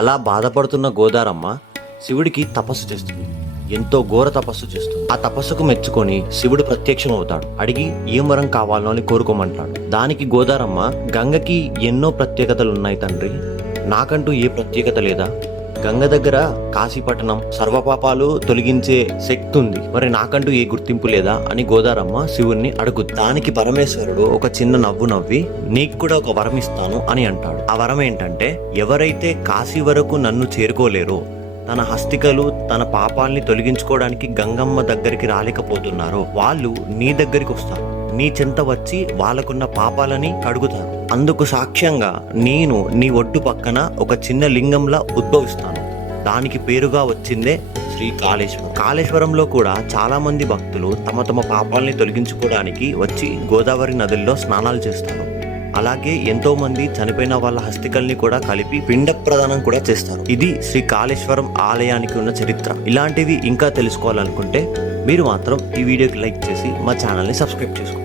అలా బాధపడుతున్న గోదారమ్మ శివుడికి తపస్సు చేస్తుంది. ఎంతో ఘోర తపస్సు చేస్తుంది. ఆ తపస్సుకు మెచ్చుకొని శివుడు ప్రత్యక్షం అవుతాడు. అడిగి ఏం వరం కావాలో అని కోరుకోమంటాడు. దానికి గోదారమ్మ, గంగకి ఎన్నో ప్రత్యేకతలు ఉన్నాయి తండ్రి, నాకంటూ ఏ ప్రత్యేకత లేదా? గంగ దగ్గర కాశీపట్టణం సర్వపాపాలు తొలగించే శక్తి ఉంది, మరి నాకంటూ ఏ గుర్తింపు లేదా అని గోదారమ్మ శివుణ్ణి అడుగుద్ది. దానికి పరమేశ్వరుడు ఒక చిన్న నవ్వు నవ్వి, నీకు కూడా ఒక వరం ఇస్తాను అని అంటాడు. ఆ వరం ఏంటంటే, ఎవరైతే కాశీ వరకు నన్ను చేరుకోలేరో, తన హస్తికలు తన పాపాల్ని తొలగించుకోవడానికి గంగమ్మ దగ్గరికి రాలేకపోతున్నారో వాళ్ళు నీ దగ్గరికి వస్తారు. నీ చెంత వచ్చి వాళ్ళకున్న పాపాలని కడుగుతారు. అందుకు సాక్ష్యంగా నేను నీ ఒడ్డు పక్కన ఒక చిన్న లింగంలా ఉద్భవిస్తాను. దానికి పేరుగా వచ్చిందే శ్రీ కాళేశ్వరం. కాళేశ్వరంలో కూడా చాలా మంది భక్తులు తమ తమ పాపాలని తొలగించుకోవడానికి వచ్చి గోదావరి నదుల్లో స్నానాలు చేస్తారు. అలాగే ఎంతో మంది చనిపోయిన వాళ్ళ హస్తికల్ని కూడా కలిపి పిండ ప్రదానం కూడా చేస్తారు. ఇది శ్రీ కాళేశ్వరం ఆలయానికి ఉన్న చరిత్ర. ఇలాంటివి ఇంకా తెలుసుకోవాలనుకుంటే మీరు మాత్రం ఈ వీడియోకి లైక్ చేసి మా ఛానల్ని సబ్స్క్రైబ్ చేసుకోండి.